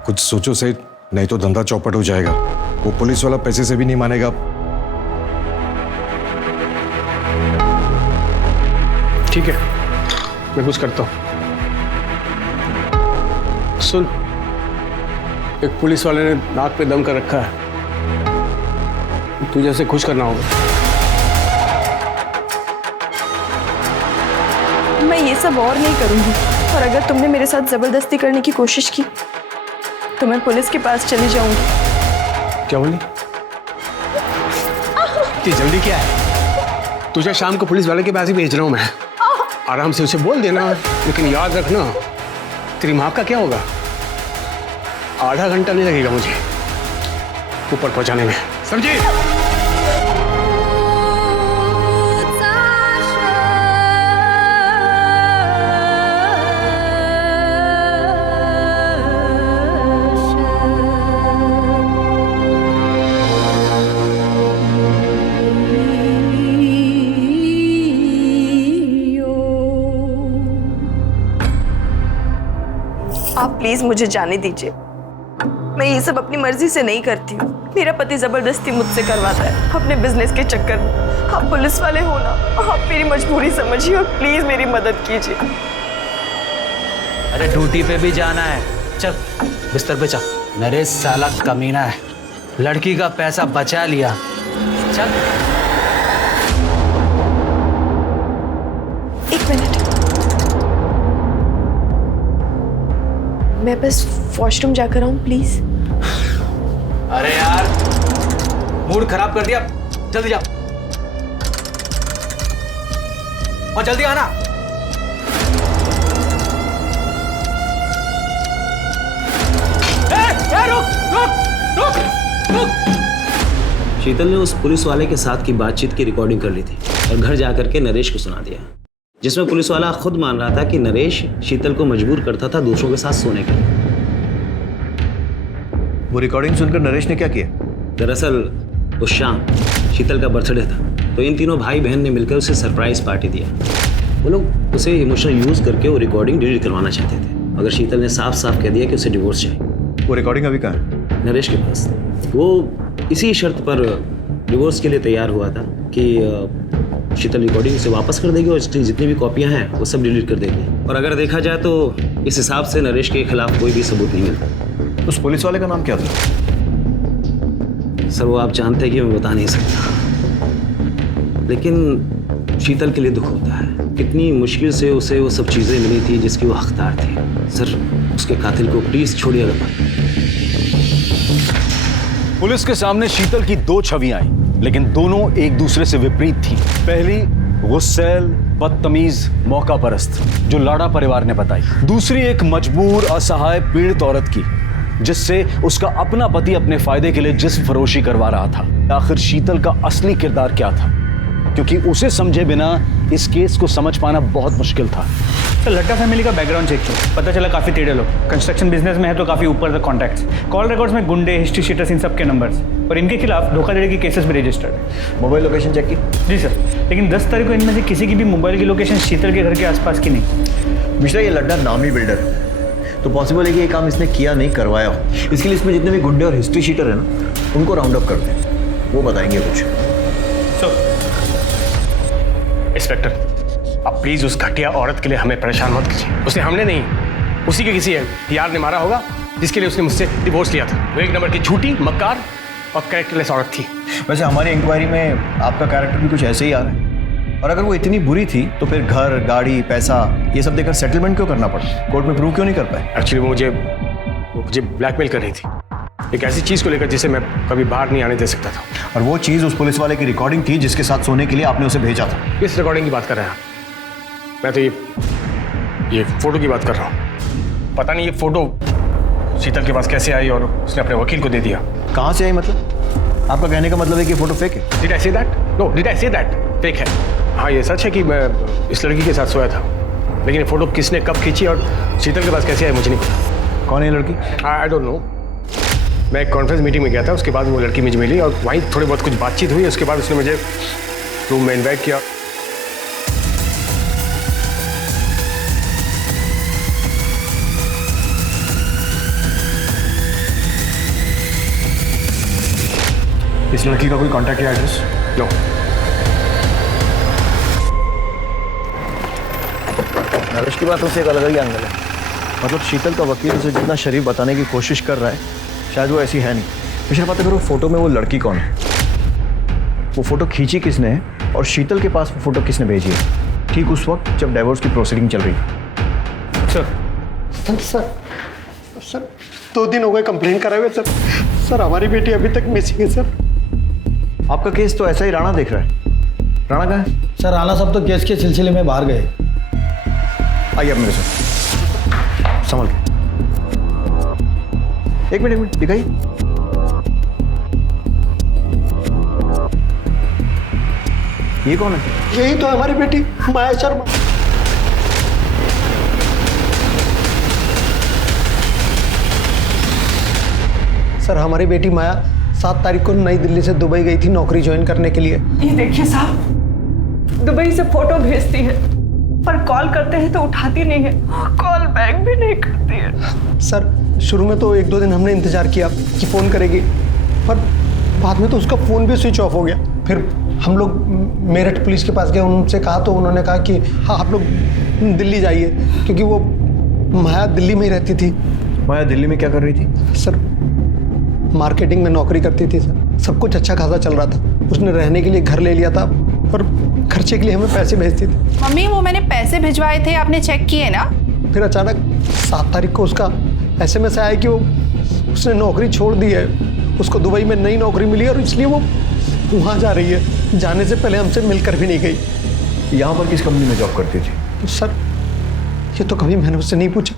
कुछ सोचो सेठ, नहीं तो धंधा चौपट हो जाएगा। वो पुलिस वाला पैसे से भी नहीं मानेगा। ठीक है, मैं कुछ करता हूँ। सुन, एक पुलिस वाले ने नाक पे दम कर रखा है, तुझे उसे खुश करना होगा। मैं ये सब और नहीं करूंगी, और अगर तुमने मेरे साथ जबरदस्ती करने की कोशिश की तो मैं पुलिस के पास चली जाऊंगी। क्या बोली? इतनी जल्दी क्या है? तुझे शाम को पुलिस वाले के पास ही भेज रहा हूं मैं। आराम से उसे बोल देना, लेकिन याद रखना तेरी माँ का क्या होगा? आधा घंटा नहीं लगेगा मुझे ऊपर पहुंचाने में, समझी? आप प्लीज मुझे जाने दीजिए। मैं ये सब अपनी मर्जी से नहीं करती हूँ। मेरा पति जबरदस्ती मुझसे करवाता है अपने बिजनेस के चक्कर में। आप पुलिस वाले हो ना, आप मेरी मजबूरी समझिए और प्लीज मेरी मदद कीजिए। अरे ड्यूटी पे भी जाना है, चल बिस्तर पे चल। नरेश साला कमीना है, लड़की का पैसा बचा लिया। चल। एक मिनट, मैं बस वॉशरूम जाकर आऊं प्लीज। अरे यार मूड खराब कर दिया, जल्दी जा और जल्दी आना। शीतल ने उस पुलिस वाले के साथ की बातचीत की रिकॉर्डिंग कर ली थी और घर जाकर के नरेश को सुना दिया, जिसमें पुलिस वाला खुद मान रहा था कि नरेश शीतल को मजबूर करता था दूसरों के साथ सोने के लिए। वो रिकॉर्डिंग सुनकर नरेश ने क्या किया? दरअसल उस शाम शीतल का बर्थडे था, तो इन तीनों भाई बहन ने मिलकर उसे सरप्राइज पार्टी दिया। वो लोग उसे इमोशनल यूज करके वो रिकॉर्डिंग डिलीट करवाना चाहते थे, मगर शीतल ने साफ साफ कह दिया कि उसे डिवोर्स चाहिए। वो रिकॉर्डिंग अभी कहाँ है? नरेश के पास। वो इसी शर्त पर डिवोर्स के लिए तैयार हुआ था कि शीतल रिकॉर्डिंग उसे वापस कर देगी और जितनी भी कॉपियां हैं वो सब डिलीट कर देगी। और अगर देखा जाए तो इस हिसाब से नरेश के खिलाफ कोई भी सबूत नहीं मिलता। उस पुलिस वाले का नाम क्या था? सर वो आप जानते हैं कि मैं बता नहीं सकता, लेकिन शीतल के लिए दुख होता है। कितनी मुश्किल से उसे वो सब चीज़ें मिली थी जिसकी वो हकदार थी। सर उसके कातिल को प्लीज छोड़िएगा मत। पुलिस के सामने शीतल की दो छवियां आई, लेकिन दोनों एक दूसरे से विपरीत थी। पहली गुस्सैल, बदतमीज, मौका परस्त जो लाड़ा परिवार ने बताई। दूसरी एक मजबूर, असहाय, पीड़ित औरत की जिससे उसका अपना पति अपने फायदे के लिए जिस्म फरोशी करवा रहा था। आखिर शीतल का असली किरदार क्या था, क्योंकि उसे समझे बिना इस केस को समझ पाना बहुत मुश्किल था। तो लट्टा फैमिली का बैकग्राउंड चेक किया, पता चला काफी टेढ़े लोग, कंस्ट्रक्शन बिजनेस में है तो काफी ऊपर तक कॉन्टैक्ट्स, कॉल रिकॉर्ड्स में गुंडे, हिस्ट्री शीटर्स, इन सब के नंबर्स, और इनके खिलाफ धोखाधड़ी की केसेस भी रजिस्टर्ड है। मोबाइल लोकेशन चेक की? जी सर, लेकिन 10 तारीख को इनमें से किसी की भी मोबाइल की लोकेशन शीतल के घर के आसपास की नहीं। मिश्रा ये लड्डा नामी बिल्डर, तो पॉसिबल है कि ये काम इसने किया नहीं, करवाया हो। इसके लिए इसमें जितने भी गुंडे और हिस्ट्री शीटर है ना, उनको राउंड अप करते हैं, वो बताएंगे कुछ। इंस्पेक्टर, अब प्लीज उस घटिया औरत के लिए हमें परेशान मत कीजिए। उसे हमने नहीं, उसी के किसी यार ने मारा होगा जिसके लिए उसने मुझसे डिवोर्स लिया था। वो एक नंबर की झूठी, मक्कार और कैरेक्टरलेस औरत थी। वैसे हमारी इंक्वायरी में आपका कैरेक्टर भी कुछ ऐसे ही आ रहा है, और अगर वो इतनी बुरी थी तो फिर घर, गाड़ी, पैसा ये सब देकर सेटलमेंट क्यों करना पड़ा? कोर्ट में प्रूव क्यों नहीं कर पाए? एक्चुअली वो मुझे ब्लैकमेल कर रही थी, एक ऐसी चीज को लेकर जिसे मैं कभी बाहर नहीं आने दे सकता था। और वो चीज उस पुलिस वाले की रिकॉर्डिंग थी जिसके साथ सोने के लिए आपने उसे भेजा था। किस रिकॉर्डिंग की बात कर रहे हैं आप? मैं तो ये फोटो की बात कर रहा हूँ। पता नहीं ये फोटो शीतल के पास कैसे आई और उसने अपने वकील को दे दिया। कहाँ से आई मतलब? आपका कहने का मतलब है कि फोटो फेक है? Did I say that? No, did I say that? Fake है। हाँ ये सच है कि मैं इस लड़की के साथ सोया था, लेकिन ये फोटो किसने कब खींची और शीतल के पास कैसे आई मुझे नहीं पता। कौन है लड़की? I don't know. मैं एक कॉन्फ्रेंस मीटिंग में गया था, उसके बाद वो लड़की मुझे मिली और वहीं थोड़ी बहुत कुछ बातचीत हुई। उसके बाद उसने मुझे रूम में इन्वाइट किया। इस लड़की का कोई कांटेक्ट या एड्रेस? नो। नरेश की बातों से एक अलग ही एंगल है। मतलब शीतल का वकील उसे जितना शरीफ बताने की कोशिश कर रहा है, शायद वो ऐसी है नहीं। मिश्रा बात करो, फोटो में वो लड़की कौन है? वो फोटो खींची किसने है और शीतल के पास वो फोटो किसने भेजी है ठीक उस वक्त जब डाइवोर्स की प्रोसीडिंग चल रही है? सर 2 दिन हो गए कंप्लेन कराए हुए सर। सर हमारी बेटी अभी तक मिसिंग है सर। आपका केस तो ऐसा ही राणा देख रहा है। राणा कहाँ है? सर राणा साहब तो केस के सिलसिले में बाहर गए। आइए आप मेरे साथ, संभल के। एक मिनट दिखाइए। ये कौन है? यही तो हमारी बेटी माया शर्मा। सर हमारी बेटी माया 7 तारीख को नई दिल्ली से दुबई गई थी नौकरी ज्वाइन करने के लिए। ये देखिए साहब, दुबई से फोटो भेजती है पर कॉल करते हैं तो उठाती नहीं है, कॉल बैक भी नहीं करती है। सर शुरू में तो 1-2 दिन हमने इंतजार किया कि फ़ोन करेगी, पर बाद में तो उसका फ़ोन भी स्विच ऑफ हो गया। फिर हम लोग मेरठ पुलिस के पास गए, उनसे कहा तो उन्होंने कहा कि हाँ आप लोग दिल्ली जाइए, क्योंकि वो माया दिल्ली में ही रहती थी। माया दिल्ली में क्या कर रही थी? सर मार्केटिंग में नौकरी करती थी सर। सब कुछ अच्छा खासा चल रहा था। उसने रहने के लिए घर ले लिया था और खर्चे के लिए हमें पैसे भेजती थी। मम्मी वो मैंने पैसे भिजवाए थे, आपने चेक किए ना? फिर अचानक 7 तारीख को उसका SMS आया कि वो उसने नौकरी छोड़ दी है, उसको दुबई में नई नौकरी मिली और इसलिए वो वहाँ जा रही है। जाने से पहले हमसे मिलकर भी नहीं गई। यहाँ पर किस कंपनी में जॉब करती थी? सर ये तो कभी मैंने उससे नहीं पूछा।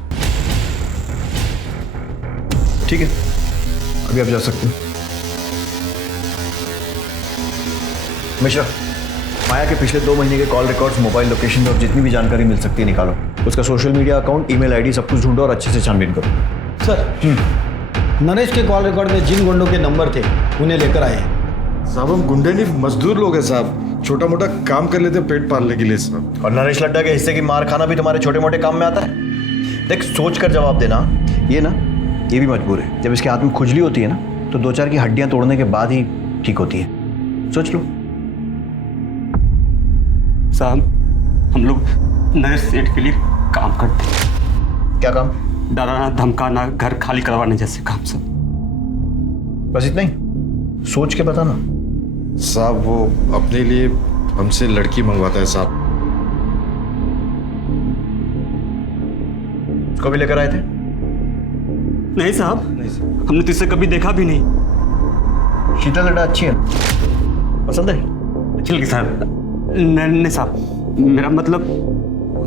ठीक है, अभी आप जा सकते हैं। मिश्रा, माया के पिछले 2 महीने के कॉल रिकॉर्ड्स, मोबाइल लोकेशन और जितनी भी जानकारी मिल सकती है निकालो। उसका social media account, email ID सब कुछ ढूंढो और अच्छे से छानबीन करो। सर नरेश के कॉल रिकॉर्ड में जिन गुंडों के नंबर थे उन्हें लेकर आए। साहब हम गुंडे नहीं, मजदूर लोग हैं साहब, छोटा मोटा काम कर लेते पेट पालने के लिए साहब। और नरेश लड्डा के हिस्से की मार खाना भी तुम्हारे छोटे मोटे काम में आता है? देख सोच कर जवाब देना। ये भी मजबूर है। जब इसके हाथ में खुजली होती है ना तो 2-4 की हड्डियां तोड़ने के बाद ही ठीक होती है। सोच लो। साहब हम लोग नरेश सेठ के लिए काम करते हैं। क्या काम? डराना धमकाना, घर खाली करवाने जैसे काम सर। बस इतना ही? सोच के बताना। साहब वो अपने लिए हमसे लड़की मंगवाता है साहब। उसको भी लेकर आए थे? नहीं साहब, हमने तो इससे कभी देखा भी नहीं। शीतल लड़ा अच्छी है, पसंद है? अच्छी लगी साहब। नहीं साहब, मेरा मतलब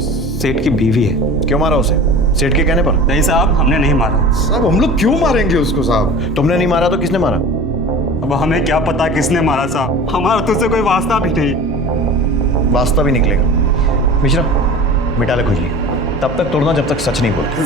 सेठ की बीवी है। क्यों मारा उसे? सेठ के कहने पर? नहीं साहब, हमने नहीं मारा। साहब हम लोग क्यों मारेंगे उसको साहब? तुमने नहीं मारा तो किसने मारा? अब हमें क्या पता किसने मारा साहब, हमारा तो उससे कोई वास्ता भी नहीं। वास्ता भी निकलेगा। मिश्रा मिटा ले खुजली, तब तक तोड़ना जब तक सच नहीं बोलते।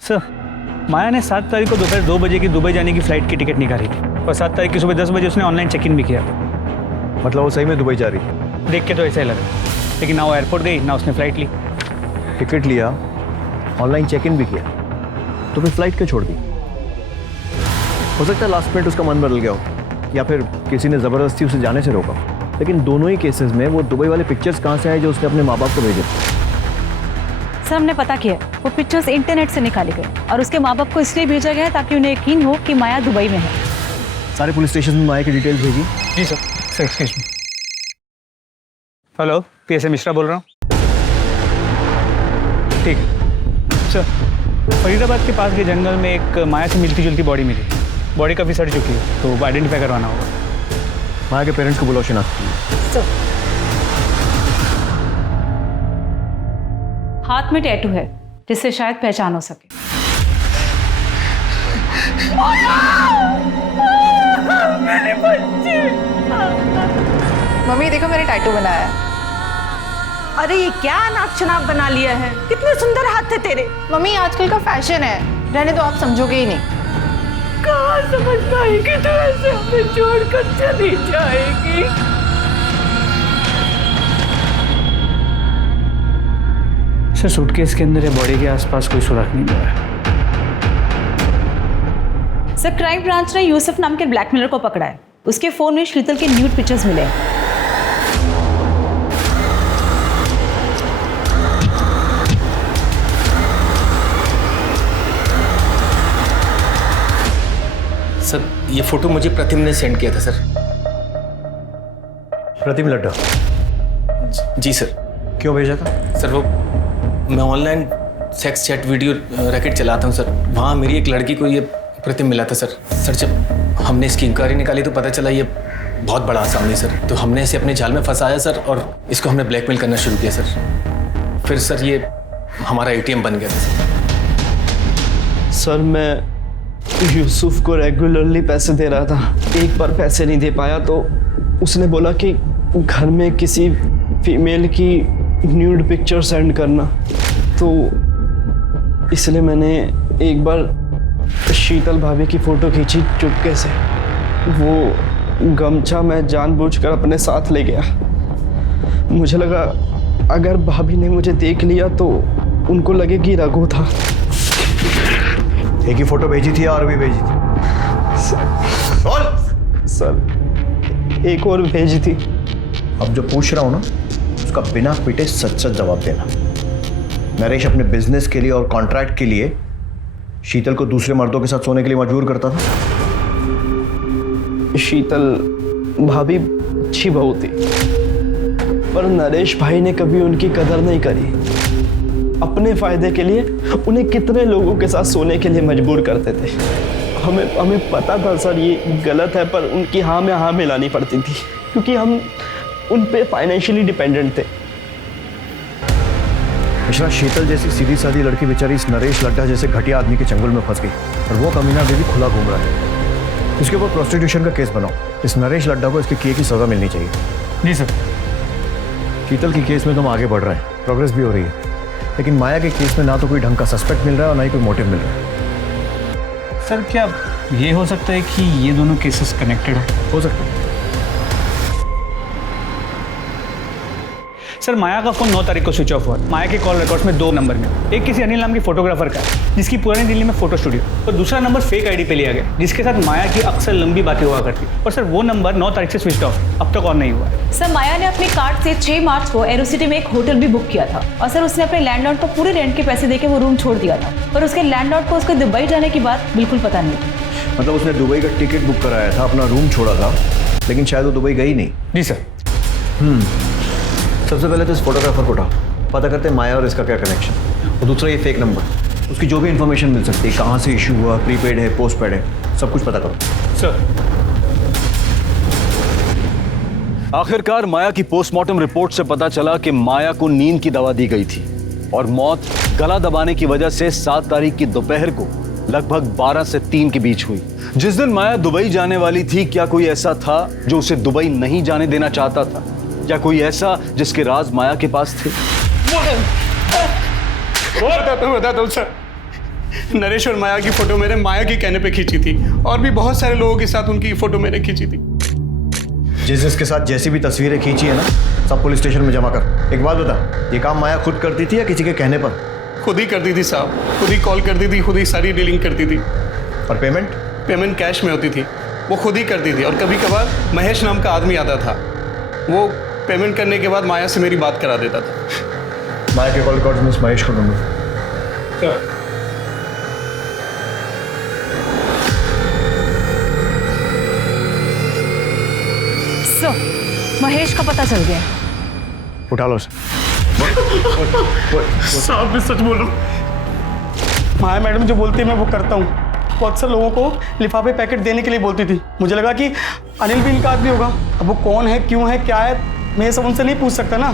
सर, माया ने 7 तारीख को दोपहर 2 बजे की दुबई जाने की फ्लाइट की टिकट निकाली थी और 7 तारीख की सुबह 10 बजे उसने ऑनलाइन चेक इन भी किया। मतलब वो सही में दुबई जा रही है? देख के तो ऐसा ही लगा, लेकिन ना वो एयरपोर्ट गई ना उसने फ्लाइट ली। टिकट लिया, ऑनलाइन चेक इन भी किया, तो फिर फ्लाइट क्यों छोड़ दी? हो सकता है लास्ट मिनट उसका मन बदल गया हो, या फिर किसी ने ज़बरदस्ती उसे जाने से रोका। लेकिन दोनों ही केसेस में वो दुबई वाले पिक्चर्स कहाँ से आए जो उसने अपने माँ बाप को भेजे? सर हमने पता किया, वो पिक्चर्स इंटरनेट से निकाले गए और उसके माँ बाप को इसलिए भेजा गया ताकि उन्हें यकीन हो कि माया दुबई में है। सारे पुलिस स्टेशन में माया की डिटेल्स भेजी? जी sir. Sir excuse me. Hello, PSA Mishra बोल रहा हूँ। ठीक है सर, फरीदाबाद के पास के जंगल में एक माया से मिलती जुलती बॉडी मिली। बॉडी काफ़ी सड़ चुकी है, तो आइडेंटिफाई करवाना होगा। माया के पेरेंट्स को बुलाओ, शिनाख्त। हाथ में टैटू है जिससे शायद पहचान हो सके। मेरे बच्चे। मम्मी देखो मैंने टैटू बनाया है। अरे ये क्या अनाप शनाप बना लिया है, कितने सुंदर हाथ थे तेरे। मम्मी आजकल का फैशन है, रहने तो आप समझोगे ही नहीं। कहाँ समझ पाएगी तू, ऐसे हमें छोड़कर चली जाएगी। सर सूटकेस के अंदर या बॉडी के आसपास कोई सुराग नहीं मिला है। सर क्राइम ब्रांच ने यूसुफ नाम के ब्लैकमेलर को पकड़ा है। उसके फोन में शीतल के न्यूड पिक्चर्स मिले हैं। सर ये फोटो मुझे प्रतिम ने सेंड किया था सर। प्रतिम लड्डा? जी सर। क्यों भेजा था? सर वो मैं online sex chat video racket चलाता हूँ सर, वहाँ मेरी एक लड़की को ये प्रतिम मिला था सर। सर जब हमने इसकी इंक्वायरी निकाली तो पता चला ये बहुत बड़ा आसामी सर, तो हमने इसे अपने जाल में फंसाया सर और इसको हमने ब्लैकमेल करना शुरू किया सर। फिर सर ये हमारा ATM बन गया था सर। सर मैं यूसुफ को रेगुलरली पैसे दे रहा था, एक बार पैसे नहीं दे पाया तो उसने बोला कि घर में किसी फीमेल की न्यूड पिक्चर सेंड करना, तो इसलिए मैंने एक बार शीतल भाभी की फ़ोटो खींची चुपके से। वो गमछा मैं जानबूझकर अपने साथ ले गया। मुझे लगा अगर भाभी ने मुझे देख लिया तो उनको लगे कि रघु था। एक ही फोटो भेजी थी और भी भेजी थी? सर एक और भेजी थी। अब जो पूछ रहा हूं ना उसका बिना पीटे सच सच जवाब देना। नरेश अपने बिजनेस के लिए और कॉन्ट्रैक्ट के लिए शीतल को दूसरे मर्दों के साथ सोने के लिए मजबूर करता था? शीतल भाभी अच्छी बहू थी, पर नरेश भाई ने कभी उनकी कदर नहीं करी। अपने फायदे के लिए उन्हें कितने लोगों के साथ सोने के लिए मजबूर करते थे। हमें पता था सर ये गलत है, पर उनकी हाँ में हाँ मिलानी पड़ती थी क्योंकि हम उन पे फाइनेंशियली डिपेंडेंट थे। मिश्रा, शीतल जैसी सीधी सादी लड़की बेचारी इस नरेश लड्डा जैसे घटिया आदमी के चंगुल में फंस गई और वो कमीना बेबी खुला घूम रहा है। इसके ऊपर प्रोस्टिट्यूशन का केस बनाओ। इस नरेश लड्डा को इसके किए की सजा मिलनी चाहिए। जी सर। शीतल के केस में तो हम आगे बढ़ रहे हैं, प्रोग्रेस भी हो रही है, लेकिन माया के केस में ना तो कोई ढंग का सस्पेक्ट मिल रहा है और ना ही कोई मोटिव मिल रहा है। सर क्या ये हो सकता है कि ये दोनों केसेस कनेक्टेड हो? सकता है। सर माया का फोन 9 तारीख को स्विच ऑफ हुआ। माया के कॉल रिकॉर्ड्स में 2 नंबर में, एक किसी अनिल नाम की फोटोग्राफर का है जिसकी पुरानी दिल्ली में फोटो स्टूडियो, और दूसरा नंबर फेक आईडी पे लिया गया जिसके साथ माया की अक्सर लंबी बातें हुआ करती। और सर वो नंबर 9 तारीख से स्विच ऑफ, अब तक ऑन नहीं हुआ है। सर माया ने अपने कार्ड से 6 मार्च को एरोसिटी में एक होटल भी बुक किया था, और सर उसने अपने लैंडलॉर्ड को पूरे रेंट के पैसे देके वो रूम छोड़ दिया था, पर उसके लैंडलॉर्ड को उसके दुबई जाने की बात बिल्कुल पता नहीं थी। मतलब उसने दुबई का टिकट बुक कराया था, अपना रूम छोड़ा था, लेकिन शायद वो दुबई गई नहीं। जी सर। सबसे पहले तो इस फोटोग्राफर को पता करते हैं माया और इसका क्या कनेक्शन, और दूसरा ये फेक नंबर, उसकी जो भी इंफॉर्मेशन मिल सकती है, कहाँ से इशू हुआ, प्रीपेड है, पोस्टपेड है, सब कुछ पता करो सर। आखिरकार माया की पोस्टमार्टम रिपोर्ट से पता चला कि माया को नींद की दवा दी गई थी और मौत गला दबाने की वजह से 7 तारीख की दोपहर को लगभग 12 से 3 के बीच हुई। जिस दिन माया दुबई जाने वाली थी, क्या कोई ऐसा था जो उसे दुबई नहीं जाने देना चाहता था, या कोई ऐसा जिसके राज माया के पास थे? बताता हूँ सर। नरेश और माया की फोटो मैंने माया के कहने पे खींची थी, और भी बहुत सारे लोगों के साथ उनकी फोटो मैंने खींची थी। जिसके साथ जैसी भी तस्वीरें खींची है ना, सब पुलिस स्टेशन में जमा कर। एक बात बता, ये काम माया खुद करती थी या किसी के कहने पर? खुद ही करती थी साहब, खुद ही कॉल करती थी, खुद ही सारी डीलिंग करती थी। और पेमेंट? पेमेंट कैश में होती थी, वो खुद ही करती थी, और कभी कभार महेश नाम का आदमी आता था, वो पेमेंट करने के बाद माया से मेरी बात करा देता था। माया के कॉल रिकॉर्ड्स में इस महेश को ढूंढो। सो महेश का पता चल गया। उठा लो उसे। साहब मैं सच बोल रहा हूँ, माया मैडम जो बोलती है मैं वो करता हूँ। वो अक्सर लोगों को लिफाफे पैकेट देने के लिए बोलती थी। मुझे लगा कि अनिल भी इनका आदमी होगा। अब वो कौन है, क्यों है, क्या है, मैं ये सब उनसे नहीं पूछ सकता ना।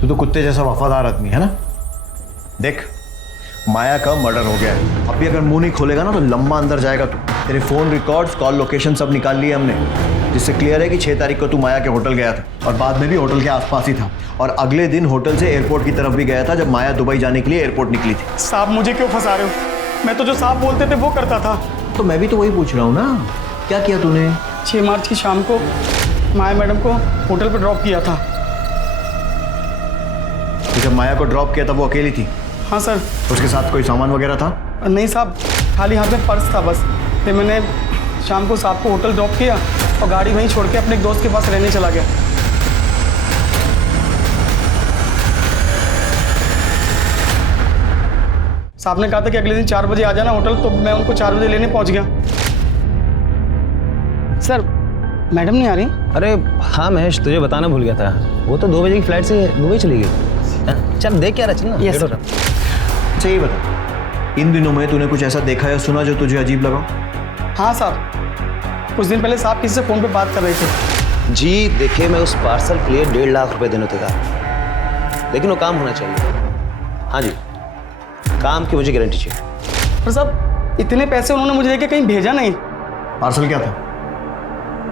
तू तो कुत्ते जैसा वफादार आदमी है ना। देख, माया का मर्डर हो गया है, अभी अगर मुंह नहीं खोलेगा ना तो लंबा अंदर जाएगा तू। तेरे फोन रिकॉर्ड्स, कॉल लोकेशन सब निकाल लिए हमने, जिससे क्लियर है कि 6 तारीख को तू माया के होटल गया था, और बाद में भी होटल के आसपास ही था, और अगले दिन होटल से एयरपोर्ट की तरफ भी गया था जब माया दुबई जाने के लिए एयरपोर्ट निकली थी। साहब मुझे क्यों फंसा रहे हो? मैं तो जो साहब बोलते थे वो करता था। तो मैं भी तो वही पूछ रहा हूँ ना, क्या किया तूने? 6 मार्च की शाम को माया मैडम को होटल पर ड्रॉप किया था। तो जब माया को ड्रॉप किया था वो अकेली थी? हाँ सर। उसके साथ कोई सामान वगैरह था? नहीं साहब, खाली हाथ में पर्स था बस। फिर मैंने शाम को साहब को होटल ड्रॉप किया और गाड़ी वहीं छोड़ के अपने एक दोस्त के पास रहने चला गया। साहब ने कहा था कि अगले दिन 4 बजे आ जाना होटल, तो मैं उनको 4 बजे लेने पहुंच गया। सर मैडम नहीं आ रही? अरे हाँ महेश, तुझे बताना भूल गया था, वो तो 2 बजे की फ्लाइट से दुबई चली गई। चल देख क्या रहा, चल ना। Yes sir. अच्छा ये बता, इन दिनों में तूने कुछ ऐसा देखा या सुना जो तुझे अजीब लगा? हाँ साहब, कुछ दिन पहले साहब किसी से फ़ोन पे बात कर रहे थे। जी देखिए, मैं उस पार्सल के लिए 1.5 लाख रुपए देने थे, लेकिन वो काम होना चाहिए। हाँ जी, काम की मुझे गारंटी चाहिए। पर साहब इतने पैसे उन्होंने मुझे देके कहीं भेजा नहीं। पार्सल क्या था?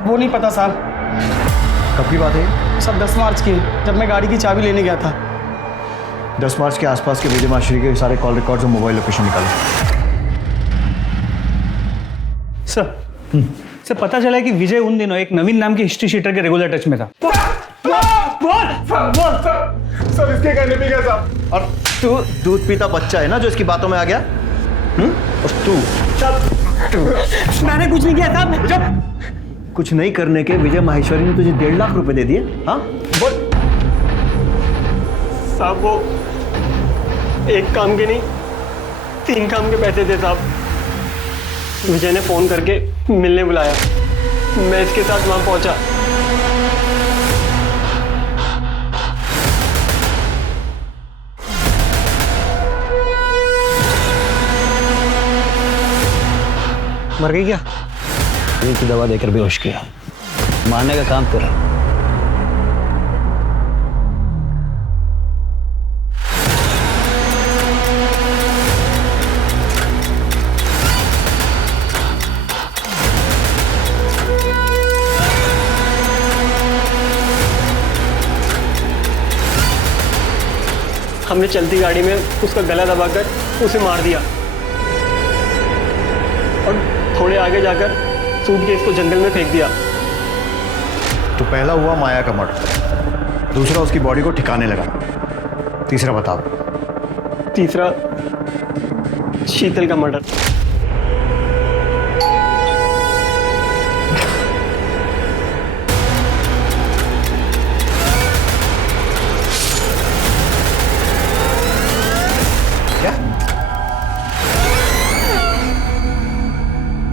वो नहीं पता साहब। कब की बात है? सब 10 मार्च की, जब मैं गाड़ी की चाबी लेने गया था। 10 मार्च के आसपास के विजय माशरी के सारे कॉल रिकॉर्ड्स और मोबाइल लोकेशन निकाले। सर पता चला है कि विजय उन दिनों एक नवीन नाम के हिस्ट्री शीटर के रेगुलर टच में था। सर इसके कहने पे क्या साहब? और तू दूध पीता बच्चा है ना जो इसकी बातों में आ गया? और तू मैंने कुछ नहीं किया साहब। जब कुछ नहीं करने के विजय माहेश्वरी ने तुझे 1.5 लाख रुपए दे दिए? हाँ बोल। साहब वो एक काम के नहीं 3 काम के पैसे थे साहब। विजय ने फोन करके मिलने बुलाया, मैं इसके साथ वहां पहुंचा। मर गई क्या? नींद की दवा देकर बेहोश किया, मारने का काम तेरा। हमने चलती गाड़ी में उसका गला दबाकर उसे मार दिया, और थोड़े आगे जाकर सूटकेस को जंगल में फेंक दिया। तो पहला हुआ माया का मर्डर, दूसरा उसकी बॉडी को ठिकाने लगाना। तीसरा बताओ। तीसरा शीतल का मर्डर।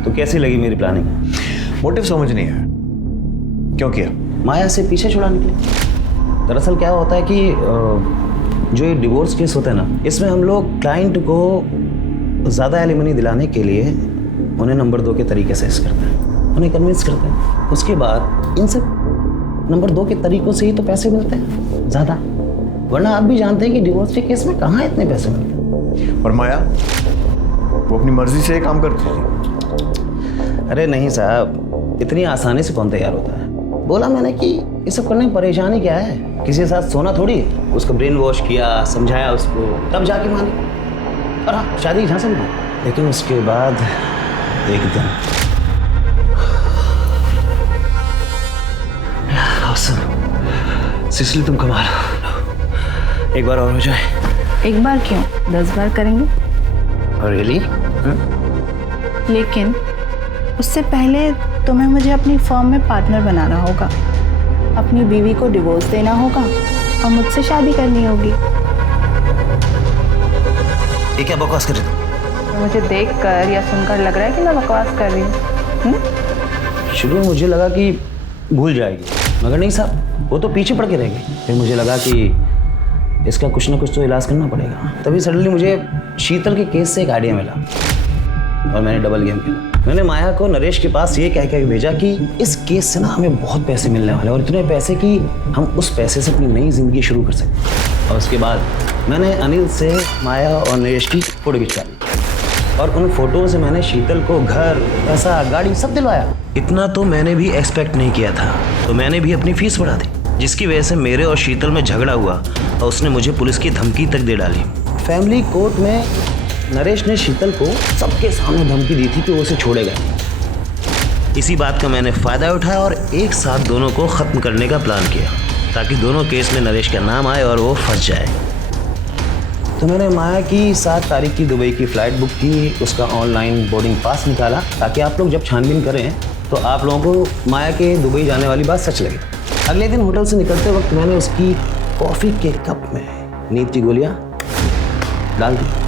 तो कैसी लगी मेरी प्लानिंग? मोटिव समझ नहीं आया, क्यों किया? माया से पीछे छुड़ाने के लिए। दरअसल क्या होता है कि जो ये डिवोर्स केस होता है ना, इसमें हम लोग क्लाइंट को ज़्यादा एलिमनी दिलाने के लिए उन्हें नंबर 2 के तरीके से करते हैं, उन्हें कन्विंस करते हैं। उसके बाद इन सब नंबर 2 के तरीकों से ही तो पैसे मिलते हैं ज़्यादा, वरना आप भी जानते हैं कि डिवोर्स के केस में कहाँ इतने पैसे मिलते हैं। और माया वो अपनी मर्जी से काम करती थी। अरे नहीं साहब, इतनी आसानी से कौन तैयार होता है। बोला मैंने कि ये सब करने में परेशानी क्या है, किसी के साथ सोना थोड़ी। उसको ब्रेन वॉश किया, समझाया उसको, तब जाके मानी। और हाँ, शादी की झांसा भी दी। लेकिन उसके बाद एक दिन सिसिली तुम कमाल हो। एक बार और हो जाए। एक बार क्यों, 10 बार करेंगे। रियली? लेकिन उससे पहले तुम्हें मुझे अपनी फर्म में पार्टनर बनाना होगा, अपनी बीवी को डिवोर्स देना होगा और मुझसे शादी करनी होगी। ये क्या बकवास कर रही थी? मुझे देखकर या सुनकर लग रहा है कि मैं बकवास कर रही हूँ। शुरू में मुझे लगा कि भूल जाएगी, मगर नहीं साहब, वो तो पीछे पड़ के रह गई। फिर मुझे लगा कि इसका कुछ ना कुछ तो इलाज करना पड़ेगा। तभी सडनली मुझे शीतल के केस से एक आइडिया मिला और मैंने डबल गेम खेला। मैंने माया को नरेश के पास ये कह के भेजा कि इस केस से ना हमें बहुत पैसे मिलने वाले हैं, और इतने पैसे कि हम उस पैसे से अपनी नई जिंदगी शुरू कर सकते। और उसके बाद मैंने अनिल से माया और नरेश की फोटो खिंचवा ली, और उन फोटो से मैंने शीतल को घर, पैसा, गाड़ी सब दिलवाया। इतना तो मैंने भी एक्सपेक्ट नहीं किया था, तो मैंने भी अपनी फीस बढ़ा दी, जिसकी वजह से मेरे और शीतल में झगड़ा हुआ और उसने मुझे पुलिस की धमकी तक दे डाली। फैमिली कोर्ट में नरेश ने शीतल को सबके सामने धमकी दी थी कि वो उसे छोड़ेगा। इसी बात का मैंने फ़ायदा उठाया और एक साथ दोनों को ख़त्म करने का प्लान किया, ताकि दोनों केस में नरेश का नाम आए और वो फंस जाए। तो मैंने माया की 7 तारीख की दुबई की फ़्लाइट बुक की, उसका ऑनलाइन बोर्डिंग पास निकाला, ताकि आप लोग जब छानबीन करें तो आप लोगों को माया के दुबई जाने वाली बात सच लगे। अगले दिन होटल से निकलते वक्त मैंने उसकी कॉफ़ी के कप में नींद की गोलियाँ डाल दी।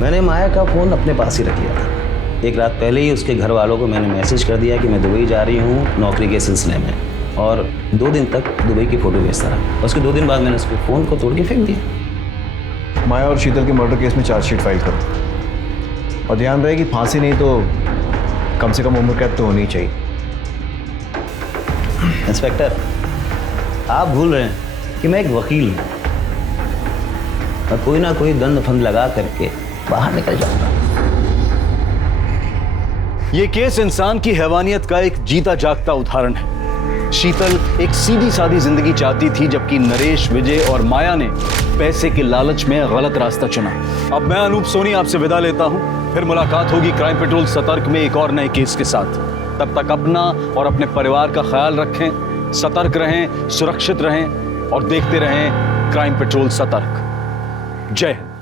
मैंने माया का फ़ोन अपने पास ही रख लिया था। एक रात पहले ही उसके घर वालों को मैंने मैसेज कर दिया कि मैं दुबई जा रही हूँ नौकरी के सिलसिले में, और 2 दिन तक दुबई की फ़ोटो भेजता रहा। उसके 2 दिन बाद मैंने उसके फ़ोन को तोड़ के फेंक दिया। माया और शीतल के मर्डर केस में चार्जशीट फाइल करो, और ध्यान रहे कि फांसी नहीं तो कम से कम उम्र कैद तो होनी चाहिए। इंस्पेक्टर, आप भूल रहे हैं कि मैं एक वकील हूँ, मैं कोई ना कोई दंड फंद लगा करके बाहर निकल जाऊंगा। ये केस इंसान की हैवानियत का एक जीता जागता उदाहरण है। शीतल एक सीधी सादी जिंदगी चाहती थी, जबकि नरेश, विजय और माया ने पैसे के लालच में गलत रास्ता चुना। अब मैं अनूप सोनी आपसे विदा लेता हूं, फिर मुलाकात होगी क्राइम पेट्रोल सतर्क में एक और नए केस के साथ। तब तक अपना और अपने परिवार का ख्याल रखें, सतर्क रहें, सुरक्षित रहें और देखते रहें क्राइम पेट्रोल सतर्क। जय हिंद।